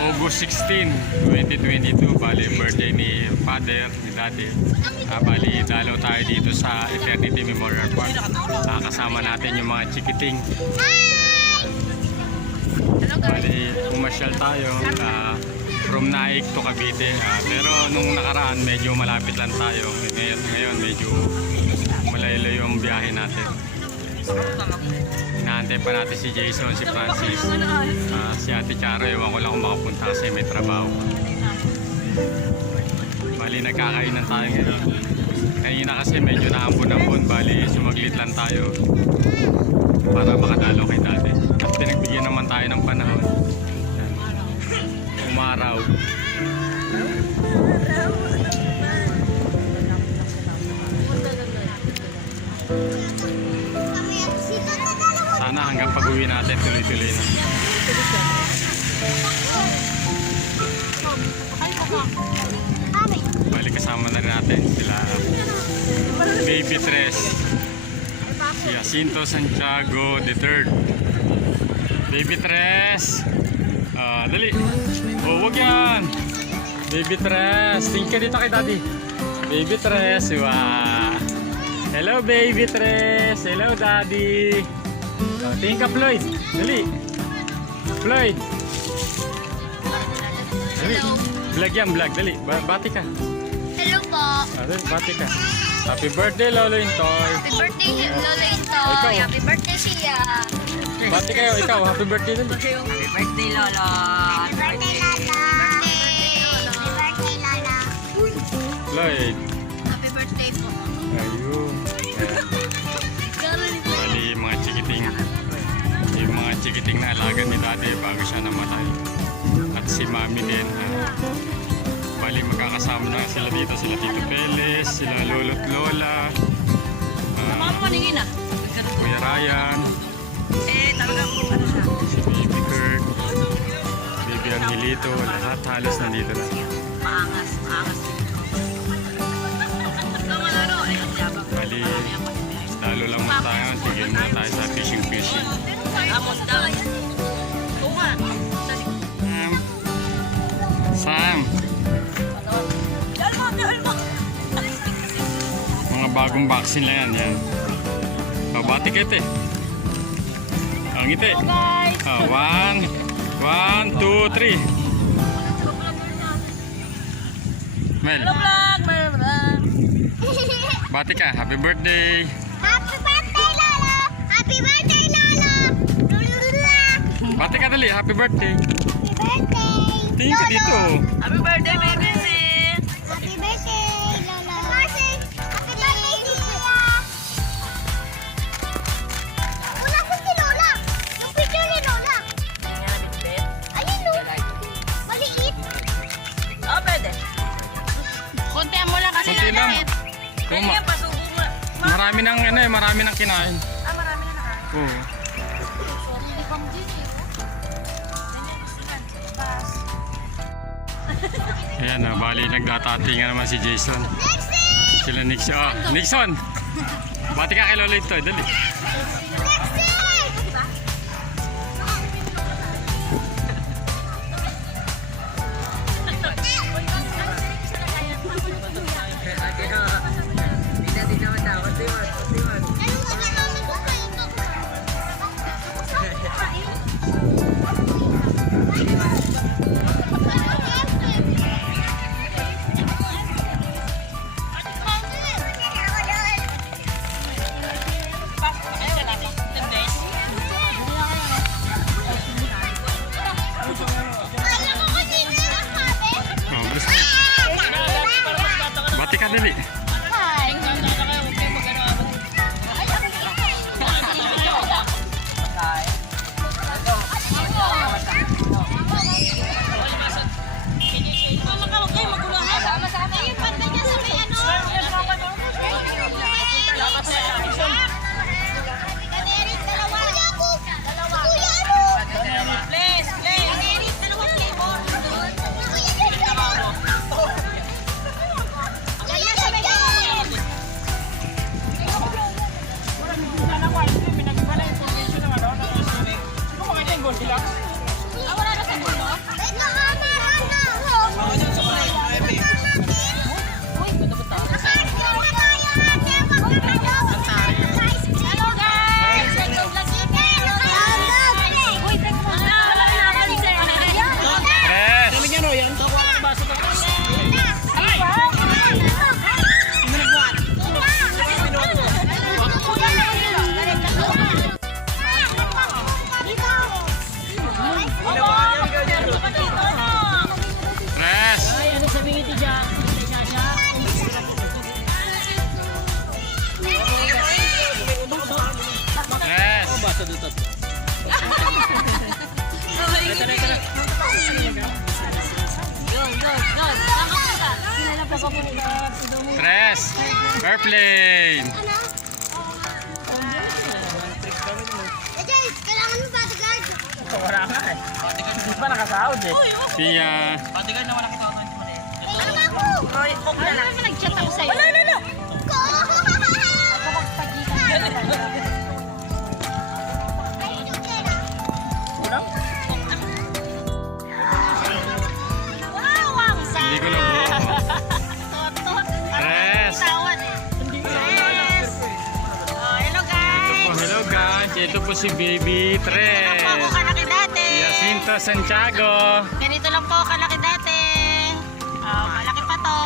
August 16, 2022. Bali, birthday ni Father, ni Daddy. Bali, dalaw tayo dito sa Eternity Memorial Park. Kasama natin yung mga chikiting. Bali, pumasyal tayo from Naik to Cavite. Pero nung nakaraan, medyo malapit lang tayo. Ngayon, medyo malayo yung biyahe natin. Inaantay pa natin si Jason, si Francis, si Ate Charo. Ewan ko lang kung makapunta kasi may trabaho. Bali, nagkakainan tayo ngayon. Kanina kasi medyo naambon-ambon. Bali, sumaglit lang tayo para makadalo kay Daddy. At pinagbigyan naman tayo ng panahon. Umaraw. Sana hanggang pag-uwi natin tuloy-tuloy na. Balik kasama na rin natin sila Baby Tres, si Jacinto Santiago III. Baby Tres, dali. Wag yan. Baby Tres, tingin ka dito kay Daddy. Baby Tres, wow. Hello Baby Tres, hello Daddy. Tingin ka Floyd, dali. Floyd, dali. Vlog yan, vlog, dali. Bati ka. Hello po. Dali, bati ka. Happy birthday Lolo Intoy. Happy birthday Lolo Intoy. Ikaw. Happy birthday siya. Bati kayo, ikaw. Happy birthday dali. Happy birthday, Lolo. Happy birthday Lala. Happy birthday Lala. Floyd. Happy birthday po. Ayun. Bali, mga chikiting. Yung mga chikiting na alaga ni Daddy bago siya namatay. At si Mami din. Bali, magkakasama na sila dito. Sila Tito Peles, sila Lolo't Lola. Kuya Ryan. Talagang ano siya. Si Baby Kurt. Baby Angelito. Lahat halos nandito na. Maangas. Bali, lalo lang muna tayo. Tigil muna tayo sa fishing. Amos daw. Tunga. Sam. Mga bagong vaccine lang yan. Bati ka ito eh. Ang ngiti. One, two, three. Mel, bati ka. Happy birthday. Happy birthday Lala. Happy birthday Lala. Bati ka dali. Happy birthday. Happy birthday. Tingin ka dito. Happy birthday, baby. Happy birthday Lala. Happy birthday Lala. Wala ko si Lola. Yung picture ni Lola. Ayun no. Maliit. Oh, pwede. Kontihan mo lang kasi Kunti lang. Pwede yan, pasubo mo. Marami nang kinain. Marami na nakain. Oo. Ayan na, bali nagtatatingan naman si Jason. Sila Nixon. Nixon! Bati ka kay Lolo ito, dali. Bati ka dali. Wala na sa Tres. Airplane. Ano? Ajay, kailangan mo bodyguard. Wala nga eh. Hindi pa nakasahod eh. See ya. Kailangan ako. Ay, ok na lang. Nag-chat ako sa'yo. Wala, wala, wala. Ko! Wala? Wow, ang Hindi ko na buo. Toto. Tres. Tawad eh. Tres. Oh, hello guys. Hello guys. Ito po si Baby Ganito Tres. lang po ako kalaki dati. Jacinto Santiago. Ganito lang po ako kalaki dati. Oh, malaki pa to.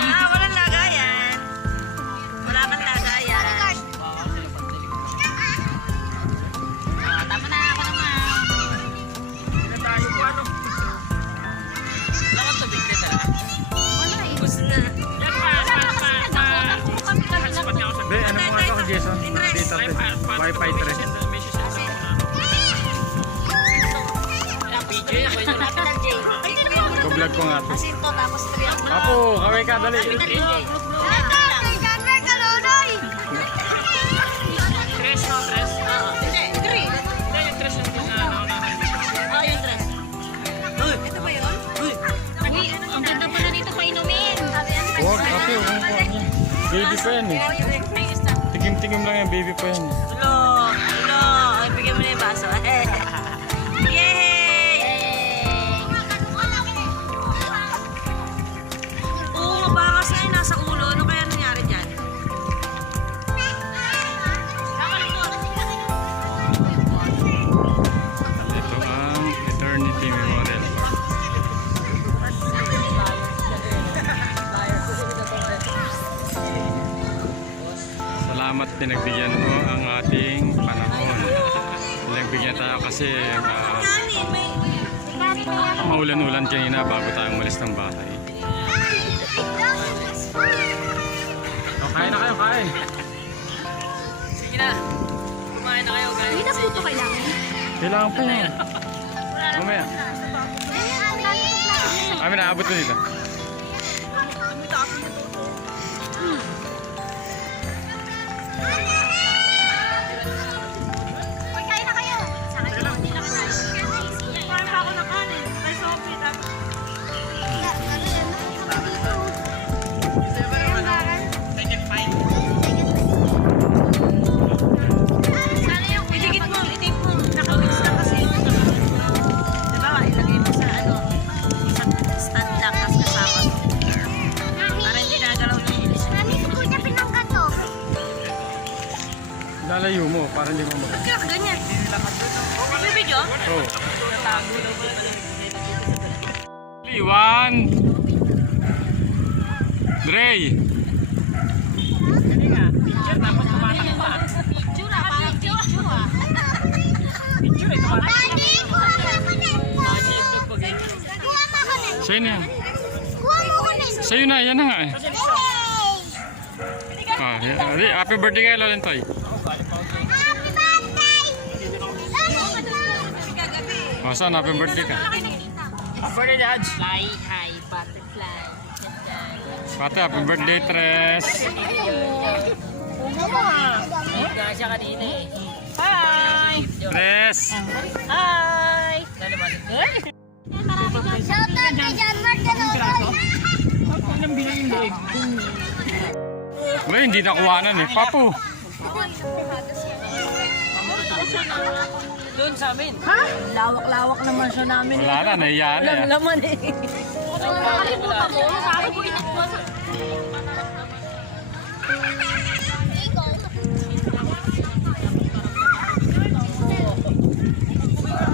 Ah, walang lagayan. Wala kang lagayan. Oh, tama na ako naman. Wala tayo po ano. Wala kang tubig na talaga. Wala eh. Gusto na. Wala na kasi nagkakota po kami lang. Be, ano po nga ito, Jason? Dito, Wi-Fi 3. Lapit ng Jay. Ko-vlog ko nga ito. Asinto tapos 3 ang Apo, kaway ka, dali. Lapit ng Jay. May ganver ka, Lonoy. Tres, no? Tres? Oo. Hindi, 3. Hindi, yung tres yung pinaka-namin. Oo, yung tres. Uy! Ito ba yun? Uy! Uy, ang ganda pala dito painumin. Huwag, ate, huwag mo niya. Baby pa yan eh. Tigim-tigim lang yan, baby pa yan. Hello! Hello! Ay, bigyan mo na yung baso. Yay! Oo, mabangas na yun. Nasa ulo. Ano kaya nangyari dyan? Ito ang Eternity Memorial. Salamat pinagbigyan mo ang ating panahon. Pinagbigyan tayo kasi Kanin, may... maulan-ulan kanina bago tayo umalis ng bahay. O, kain na kayo, kain. Sige na. Kumain na kayo, guys. Hindi na po ito kailangan. Kailangan pa yan. Mamaya. Kami na, abot ko dito. Uy, kain na kayo. Sa akin lang, hindi na kayo. Kumain pa ako ng kanin. May sopi. Tapos... Itigit mo, itigit mo. Nakamix na kasi yun. Diba, ilagay mo sa ano, isang stand lang tapos kasama. Para hindi nagalaw yung ilis. Mami, ko niya pinanggat to. Lalayo mo para hindi mo mag... Kaya ganyan. Magbibidyo? Oh. One. Dre. Dali nga. Picture tapos tumatak pa. Picture ah, parang picture ah. Picture eh, tumatak. Daddy, kuha mo ako na. Kuha mo ako na. Sa'yo na yan. Kuha mo ako na. Sa'yo na, yan na nga eh. Hey! Ah, happy birthday kayo, Lolentoy. Happy birthday! Oh, saan? Happy birthday ka. Birthday, Dad. Fly high, butterfly. Pate, happy birthday, Tres. Kaya siya kanina eh. Hi! Tres. Hi! Shout out kay John Mark Ganonoy. Wala, hindi nakuhanan eh. Papu. Doon sa amin. Ha? Lawak-lawak naman siya namin. Wala na, nahiya na eh. Laman eh. Nakalimutan mo, sabi ko itakbo sa...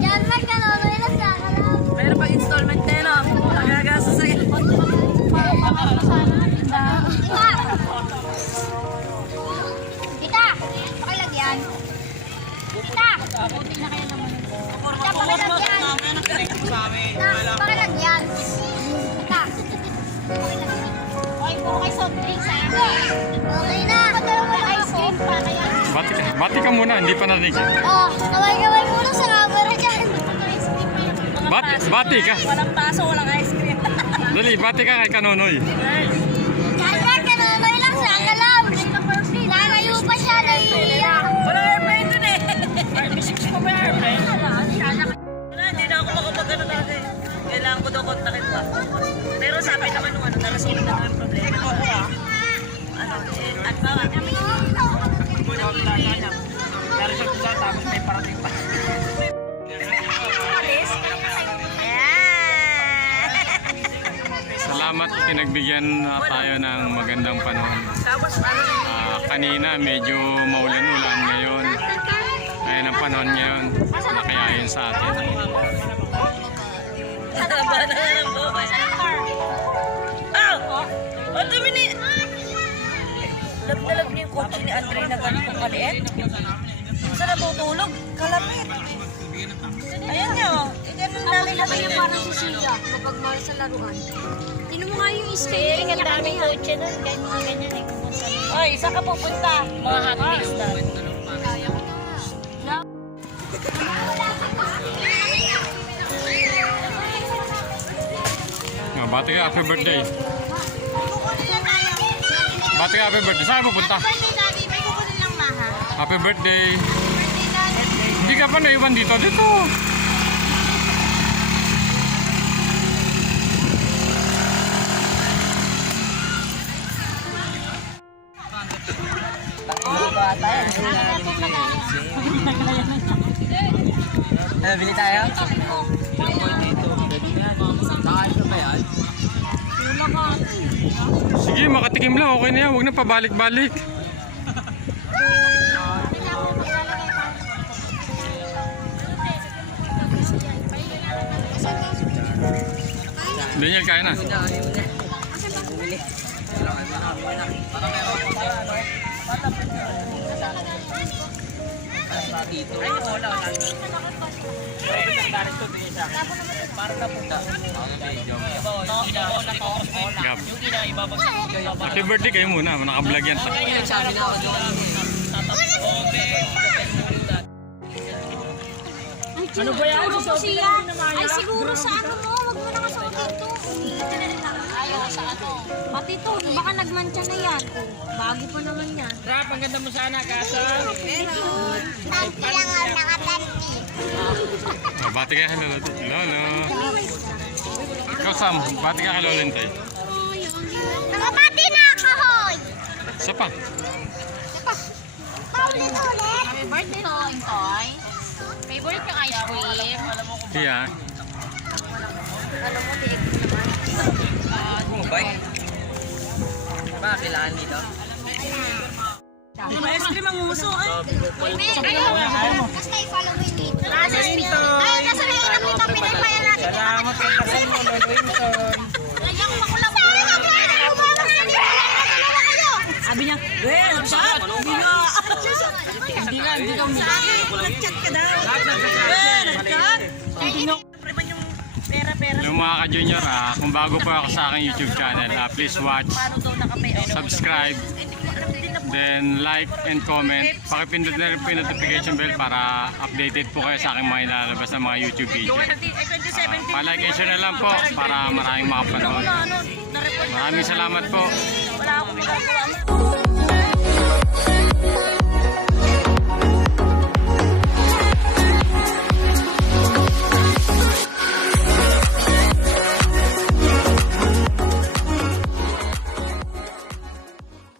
John Mark Ganonoy lang sa akin. Pero pag installment na yun, oh. Magagasa sa'yo. Tita, pakilagyan. Tita, buti na kayo naman. Tita, pakilagyan. Pakilagyan. Tita, pakilagyan. Okay po kay soft drinks ha. Okay na. Ice cream pa kaya. Bati ka muna, hindi pa narinig. Oh, kaway-kaway muna sa camera dyan. Bati ka. Walang paso, walang ice cream. Dali, bati ka kay Kanonoy. Kaya kanonoy lang sa alam. Lalayo pa siya, naiiyak. Wala airplane dun eh. Bisik ko ba airplane? Wala, hindi na ako makapag-ano dati. Kailangan ko daw kontakin pa. Pero sabi naman nung ano, narasolve na ang problema. Ano, at bawa. Tapos may parating pa. Alis? Salamat pinagbigyan tayo ng magandang panahon. Tapos ano, Kanina medyo maulan-ulan ngayon. Kaya ng panahon ngayon, nakayayon sa atin. haba na ng buhay. Oh! Ang dumi ni... Lab niyo yung kotse ni Andre na ganitong kaliit. Saan natutulog? Kalapit. Ayan niyo. Ganun Nalalaki niya parang si Sia, napagmahal sa laruan. Tingnan mo nga yung scale niya. Ang daming kotse nun, kahit mga ganyan eh. Oy, isa ka pupunta. Mga hot wheels na. Kaya ko na. Bati ka, happy birthday. Bati ka, happy birthday. Saan pupunta? Birthday daddy, may kukunin lang maha. Happy birthday. Birthday daddy. Hindi ka pa naiwan dito. Dito. Bili tayo? Sige, makatikim lang. Okay na yan. Huwag na pabalik-balik. Daniel, kaya na. Gab. Happy birthday kayo muna. Naka-vlog yan. Ano ba yan? Ay, siguro sa ano mo, wag mo na kasuot ito. Ayaw sa ano. Pati ito, baka nagmantsa na yan. Bago pa naman yan. Rap, ang ganda mo sana kaso. Tanti lang ako nakatanti. Bati ka kay Lolo. Ikaw, Sam. Bati ka kay Lolentay. Nakabati na ako, hoy! Isa pa. Paulit ulit. Happy birthday, Toy. Toy. Favorite yung ice cream. Kaya. Bike. Ba, kailangan dito? May ice cream ang uso ay. Tapos kayo follow me dito. Nasa speed. Ayun, nasa may nakita, pinapayan natin. Salamat kay Kasay mo, Lord Wilson. Lagyan ko lang. Sabi niya, well, chat. Hindi nga. Hindi nga. Nag-chat ka daw. Well, nag-chat. Hindi nga. Preman yung pera-pera. Hello mga ka-junior, kung bago po ako sa aking YouTube channel, please watch, Paano daw nakapay? subscribe, then like and comment. Pakipindot na rin po yung notification bell para updated po kayo sa aking mga ilalabas na mga YouTube video. Pa-like and share na lang po para maraming makapanood. Na-report Maraming salamat po. wala akong magagawa.